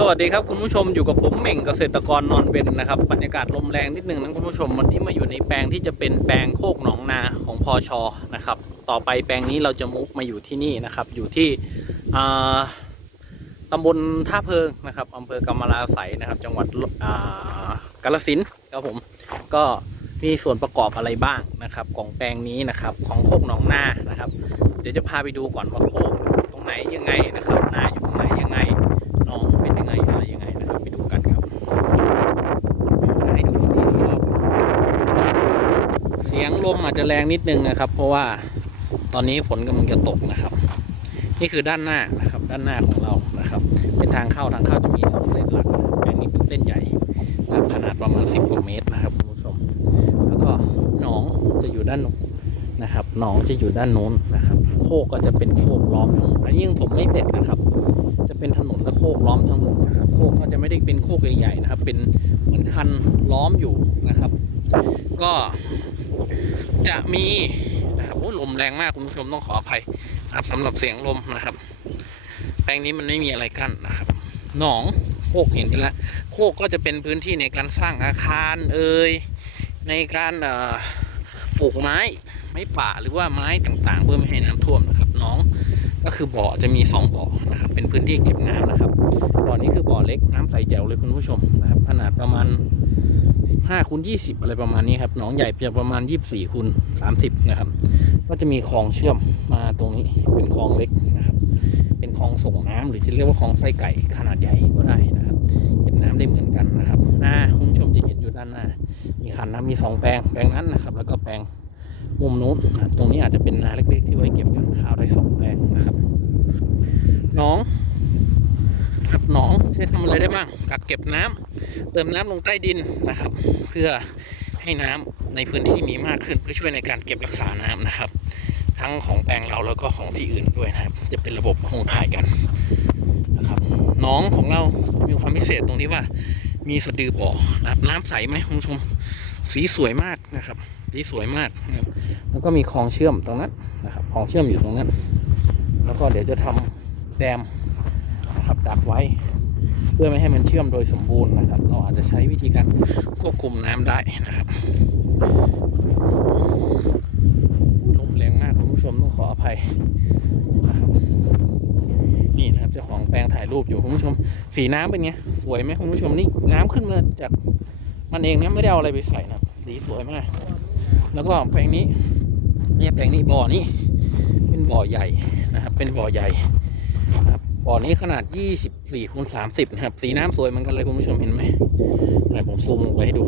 สวัสดีครับคุณผู้ชมอยู่กับผมเหม่งเกษตรกรนอนเป็นนะครับบรรยากาศลมแรงนิดนึงนะคุณผู้ชมวันนี้มาอยู่ในแปลงที่จะเป็นแปลงโคกหนองนาของพอชอนะครับ ต่อไปแปลงนี้เราจะมุกมาอยู่ที่นี่นะครับ อยู่ที่อ่าตำบลท่าเพิงนะครับอำเภอกำมะลาไสนะครับ จังหวัดกาฬสินครับผมก็มีส่วนประกอบอะไรบ้างนะครับ ของแปลงนี้นะครับ ของโคกหนองนานะครับ เดี๋ยวจะพาไปดูก่อนว่าโคกตรงไหนยังไงนะครับนาอยู่ตรงไหนยังไงเป็นยังไงอะไรยังไงนะครับไปดูกันครับให้ดูพื้นที่โดยรอบเสี ยงลมอาจจะแรงนิดนึงนะครับ เพราะว่าตอนนี้ฝนกำลังจะตกนะครับ นี่คือด้านหน้านะครับ ด้านหน้าของเรานะครับ เป็นทางเข้าทางเข้าจะมีสองเส้นหลักนะครับแปลงนี้เป็นเส้นใหญ่นะขนาดประมาณ 10กว่าเมตรนะครับคุณผู้ชมแล้วก็หนองจะอยู่ด้านนู้นนะครับหนองจะอยู่ด้านโน้นนะครับ โคกก็จะเป็นโคกล้อมทั้งหมดอันนี้ยังถมไม่เสร็จนะครับ จะเป็นถนนและโคกล้อมทั้งหมดนะครับโคกก็จะไม่ได้เป็นโคกใหญ่ๆนะครับ เป็นเหมือนคันล้อมอยู่นะครับ ก็ จะมีนะครับโอ้ลมแรงมากคุณผู้ชมต้องขออภัยนะครับสำหรับเสียงลมนะครับ แปลงนี้มันไม่มีอะไรกั้นนะครับ หนองโคกเห็นกันแล้วโคกก็จะเป็นพื้นที่ในการสร้างอาคารเอ่ยในการปลูกไม้ไม้ป่าหรือว่าไม้ต่างๆ เพื่อไม่ให้น้ำท่วมนะครับหนองก็คือบ่อจะมีสองบ่อนะครับ เป็นพื้นที่เก็บน้ำนะครับบ่อนี้คือบ่อเล็กน้ำใสแจ๋วเลยคุณผู้ชมนะครับขนาดประมาณ 15คูณ20 อะไรประมาณนี้ครับหนองใหญ่จะประมาณ 24คูณ30 นะครับ ก็จะมีคลองเชื่อมมาตรงนี้เป็นคลองเล็กนะครับ เป็นคลองส่งน้ำหรือจะเรียกว่าคลองไส้ไก่ขนาดใหญ่ก็ได้นะครับ เก็บน้ำได้เหมือนกันนะครับหน้าคุณผู้ชมจะเห็นอยู่ด้านหน้า มีคันน้ำมีสองแปลงแปลงนั้นนะครับ แล้วก็แปลงมุมนู้นตรงนี้อาจจะเป็นนาเล็กๆ ที่ไว้เก็บกันข้าวได้สองแปลงนะครับหนอง ครับหนองใช้ทำอะไรได้บ้างกักเก็บน้ำเติมน้ำลงใต้ดินนะครับ เพื่อให้น้ำในพื้นที่มีมากขึ้นเพื่อช่วยในการเก็บรักษาน้ำนะครับ ทั้งของแปลงเราแล้วก็ของที่อื่นด้วยนะครับ จะเป็นระบบโครงข่ายกันนะครับหน้องของเรามีความพิเศษตรงที่ว่า มีสะดือบ่อนะครับน้ำใสไหมคุณผู้ชมสีสวยมากนะครับสีสวยมากนะครับแล้วก็มีคลองเชื่อมตรงนั้นนะครับคลองเชื่อมอยู่ตรงนั้น แล้วก็เดี๋ยวจะทำแดม ดักไว้ เพื่อไม่ให้มันเชื่อมโดยสมบูรณ์นะครับ เราอาจจะใช้วิธีการควบคุมน้ำได้นะครับลมแรงมากคุณผู้ชมต้องขออภัยนะครับนี่นะครับเจ้าของแปลงถ่ายรูปอยู่คุณผู้ชม สีน้ำเป็นไงสวยไหมคุณผู้ชมนี่น้ำขึ้นมาจากมันเองเนะไม่ได้เอาอะไรไปใส่นะสีสวยมาก แล้วก็แปลงนี้เนี่ยแปลงนี้บ่อนี้เป็นบ่อใหญ่นะครับ เป็นบ่อใหญ่นะครับ บ่อนี้ขนาด 24คูณ30 นะครับ สีน้ำสวยเหมือนกันเลยคุณผู้ชมเห็นไหมเดี๋ยวผมซูมลงไปให้ดู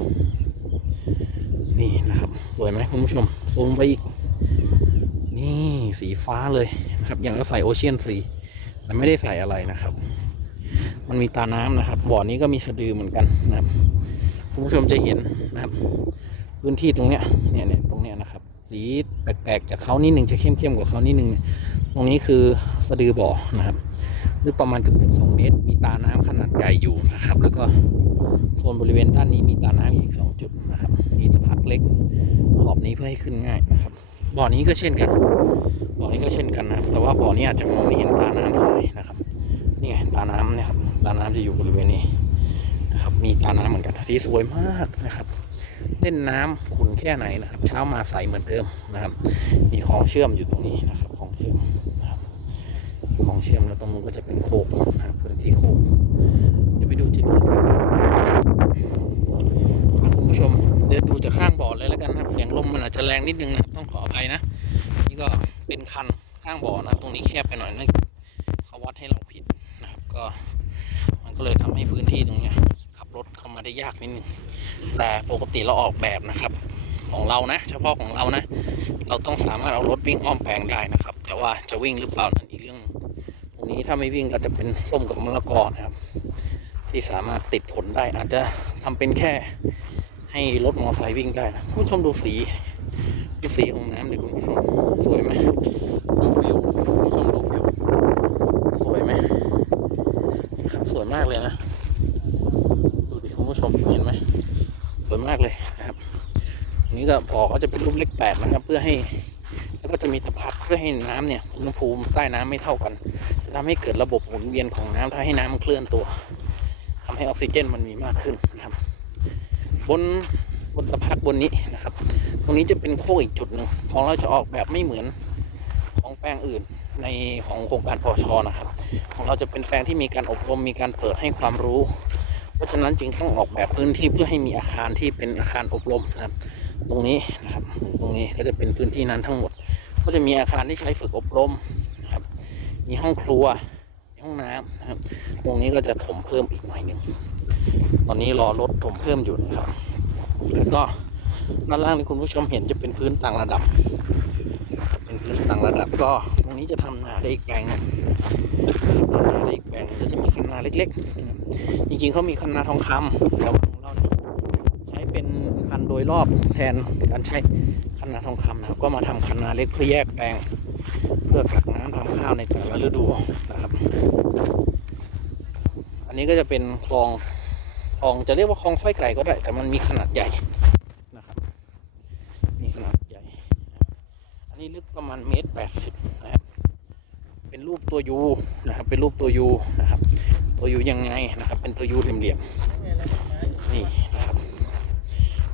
นี่นะครับ สวยไหมคุณผู้ชม ซูมไปอีก นี่สีฟ้าเลยนะครับ อย่างก็ใส่โอเชียนสีแต่ไม่ได้ใส่อะไรนะครับ มันมีตาน้ำนะครับ บ่อนี้ก็มีสะดือเหมือนกันนะครับ คุณผู้ชมจะเห็นนะครับ พื้นที่ตรงเนี้ย เนี่ยเนี่ยตรงเนี้ยนะครับ สีแปลกๆจากเขานิดหนึ่งจะเข้มๆกว่าเขานิดหนึ่ง ตรงนี้คือสะดือบ่อนะครับ ลึกประมาณเกือบๆสองเมตร มีตาน้ำขนาดใหญ่อยู่นะครับ แล้วก็โซนบริเวณด้านนี้มีตาน้ำอีกสองจุดนะครับ มีตะพักเล็กขอบนี้เพื่อให้ขึ้นง่ายนะครับ บ่อนี้ก็เช่นกัน บ่อนี้ก็เช่นกันนะครับ แต่ว่าบ่อนี้อาจจะมองไม่เห็นตาน้ำเท่าไหร่นะครับ นี่ไงตาน้ำเนี่ยครับ ตาน้ำจะอยู่บริเวณนี้นะครับ มีตาน้ำเหมือนกัน สีสวยมากนะครับ เล่นน้ำขุ่นแค่ไหนนะครับ เช้ามาใสเหมือนเดิมนะครับ มีคลองเชื่อมอยู่ตรงนี้นะครับคลองเชื่อมนะครับคลอง เชื่อมแล้วตรงนู้นก็จะเป็นโคกนะครับพื้นที่โคกเดี๋ยวไปดูจุดอื่นคุณผู้ชมเดินดูจากข้างบ่อเลยแล้วกันนะครับเสียงลมมันอาจจะแรงนิดนึงนะต้องขออภัยนะนี่ก็เป็นคันข้างบ่อนะตรงนี้แคบไปหน่อยนะเขาวัดให้เราผิดนะครับก็มันก็เลยทำให้พื้นที่ตรงเนี้ยขับรถเข้ามาได้ยากนิดนึงแต่ปกติเราออกแบบนะครับ ของเรานะ เฉพาะของเรานะ เราต้องสามารถเอารถวิ่งอ้อมแปลงได้นะครับ แต่ว่าจะวิ่งหรือเปล่านั่นอีกเรื่องตรงนี้ถ้าไม่วิ่งก็จะเป็นส้มกับมะละกอนะครับ ที่สามารถติดผลได้อาจจะทำเป็นแค่ให้รถมอเตอร์ไซค์วิ่งได้นะคุณผู้ชมดูสีดูสีของน้ำดิคุณผู้ชมสวยไหมดูวิวคุณผู้ชมดูวิวสวยไหมครับสวยมากเลยนะ ดูดิคุณผู้ชมเห็นไหม สวยมากเลยนะครับี้ก็บ่อก็จะเป็นรูปเลขแปดนะครับ เพื่อให้แล้วก็จะมีตะพัดเพื่อให้น้ำเนี่ยอุณหภูมิใต้น้ำไม่เท่ากันจะทำให้เกิดระบบหมุนเวียนของน้ำทำให้น้ำมันเคลื่อนตัวทำให้ออกซิเจนมันมีมากขึ้นนะครับ บนบนตะพักบนนี้นะครับ ตรงนี้จะเป็นโคกอีกจุดหนึ่งของเราจะออกแบบไม่เหมือนของแปลงอื่นในของโครงการพอชอนะครับ ของเราจะเป็นแปลงที่มีการอบรมมีการเปิดให้ความรู้ เพราะฉะนั้นจึงต้องออกแบบพื้นที่เพื่อให้มีอาคารที่เป็นอาคารอบรมนะครับ ตรงนี้นะครับตรงนี้ก็จะเป็นพื้นที่นั้นทั้งหมด ก็จะมีอาคารที่ใช้ฝึกอบรมนะครับ มีห้องครัวมีห้องน้ำนะครับ ตรงนี้ก็จะถมเพิ่มอีกหน่อยหนึ่งตอนนี้รอรถถมเพิ่มอยู่นะครับแล้วก็ด้านล่างที่คุณผู้ชมเห็นจะเป็นพื้นต่างระดับ เป็นพื้นต่างระดับก็ตรงนี้จะทำนาได้อีกแปลงนึงทำนาได้อีกแปลงก็จะมีคันนาเล็กๆ จริงๆเขามีคันนาทองคำแต่ว่ โดยรอบแทนการใช้คันนาทองคำนะครับ ก็มาทำคันนาเล็กเพื่อแยกแปลงเพื่อกักน้ำทำข้าวในแต่ละฤดูนะครับ อันนี้ก็จะเป็นคลองคลองจะเรียกว่าคลองไส้ไก่ก็ได้ แต่มันมีขนาดใหญ่นะครับ มีขนาดใหญ่ อันนี้ลึกประมาณเมตรแปดสิบนะครับเป็นรูปตัวยูนะครับ เป็นรูปตัวยูนะครับ ตัวยูยังไงนะครับ เป็นตัวยูเหลี่ยมๆ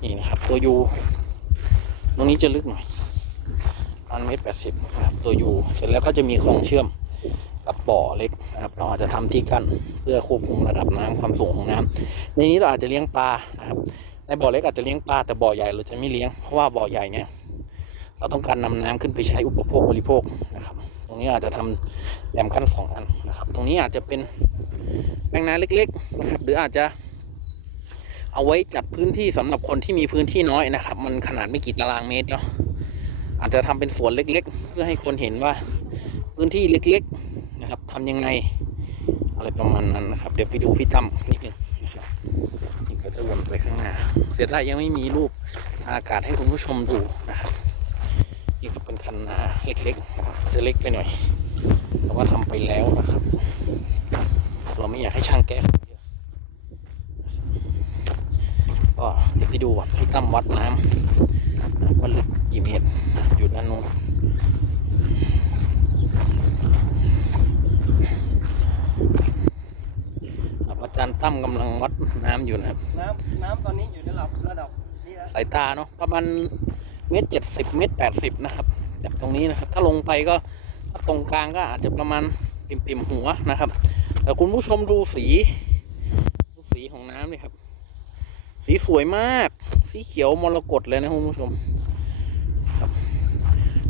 นี่นะครับ ตัวยูตรงนี้จะลึกหน่อยประมาณเมตรแปดสิบครับตัวยูเสร็จแล้วก็จะมีคลองเชื่อมกับบ่อเล็กนะครับเราอาจจะทำที่กั้นเพื่อควบคุมระดับน้ำความสูงของน้ำในนี้เราอาจจะเลี้ยงปลานะครับในบ่อเล็กอาจจะเลี้ยงปลาแต่บ่อใหญ่เราจะไม่เลี้ยงเพราะว่าบ่อใหญ่เนี่ยเราต้องการนำน้ำขึ้นไปใช้อุปโภคบริโภคนะครับ ตรงนี้อาจจะทำแหลมขั้นสองอันนะครับ ตรงนี้อาจจะเป็นแปลงนาเล็ก ๆ นะครับ หรืออาจจะ เอาไว้จัดพื้นที่สำหรับคนที่มีพื้นที่น้อยนะครับ มันขนาดไม่กี่ตารางเมตรเนาะอาจจะทำเป็นสวนเล็ก ๆ เพื่อให้คนเห็นว่าพื้นที่เล็ก ๆนะครับทำยังไง อะไรประมาณนั้นนะครับ เดี๋ยวไปดูพี่ตั้มนิดนึงนะครับนี่ก็จะวนไปข้างหน้า เสียดายยังไม่มีรูปทาอากาศให้คุณผู้ชมดูนะครับนี่ก็เป็นคันนาเล็กๆจะเล็กไปหน่อยแต่ว่าทำไปแล้วนะครับ เราไม่อยากให้ช่างแก้ไขเยอะ ก็เดี๋ยวไปดูก่อนที่ตั้มวัดน้ำว่าลึกกี่เมตรอยู่ด้านโน้นครับอาจารย์ตั้มกำลังวัดน้ำอยู่นะครับ น้ำน้ำตอนนี้อยู่ในระดับระดับนี้นะสายตาเนาะประมาณเมตรเจ็ดสิบเมตรแปดสิบนะครับ จากตรงนี้นะครับ ถ้าลงไปก็ถ้าตรงกลางก็อาจจะประมาณปิ่มปิ่มๆหัวนะครับแต่คุณผู้ชมดูสี ดูสีของน้ำนี่ครับ สีสวยมาก สีเขียวมรกตเลยนะคุณผู้ชมครับ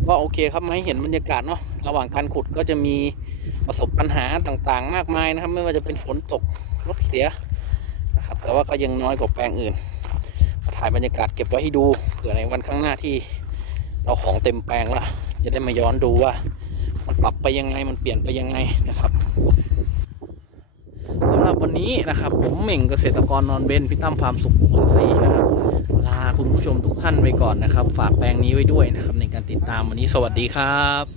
ก็โอเคครับมาให้เห็นบรรยากาศเนาะระหว่างการขุดก็จะมีประสบปัญหาต่างๆ มากมายนะครับ ไม่ว่าจะเป็นฝนตกรถเสียนะครับ แต่ว่าก็ยังน้อยกว่าแปลงอื่นถ่ายบรรยากาศเก็บไว้ให้ดูเผื่อในวันข้างหน้าที่เราของเต็มแปลงละจะได้มาย้อนดูว่า มันปรับไปยังไงมันเปลี่ยนไปยังไงนะครับ หรับวันนี้นะครับ ผมเหม่งเกษตรกรนอนเบนพิตั้มฟามสุขผลสีนะครับ ลาคุณผู้ชมทุกท่านไปก่อนนะครับ ฝากแปลงนี้ไว้ด้วยนะครับ ในการติดตามวันนี้สวัสดีครับ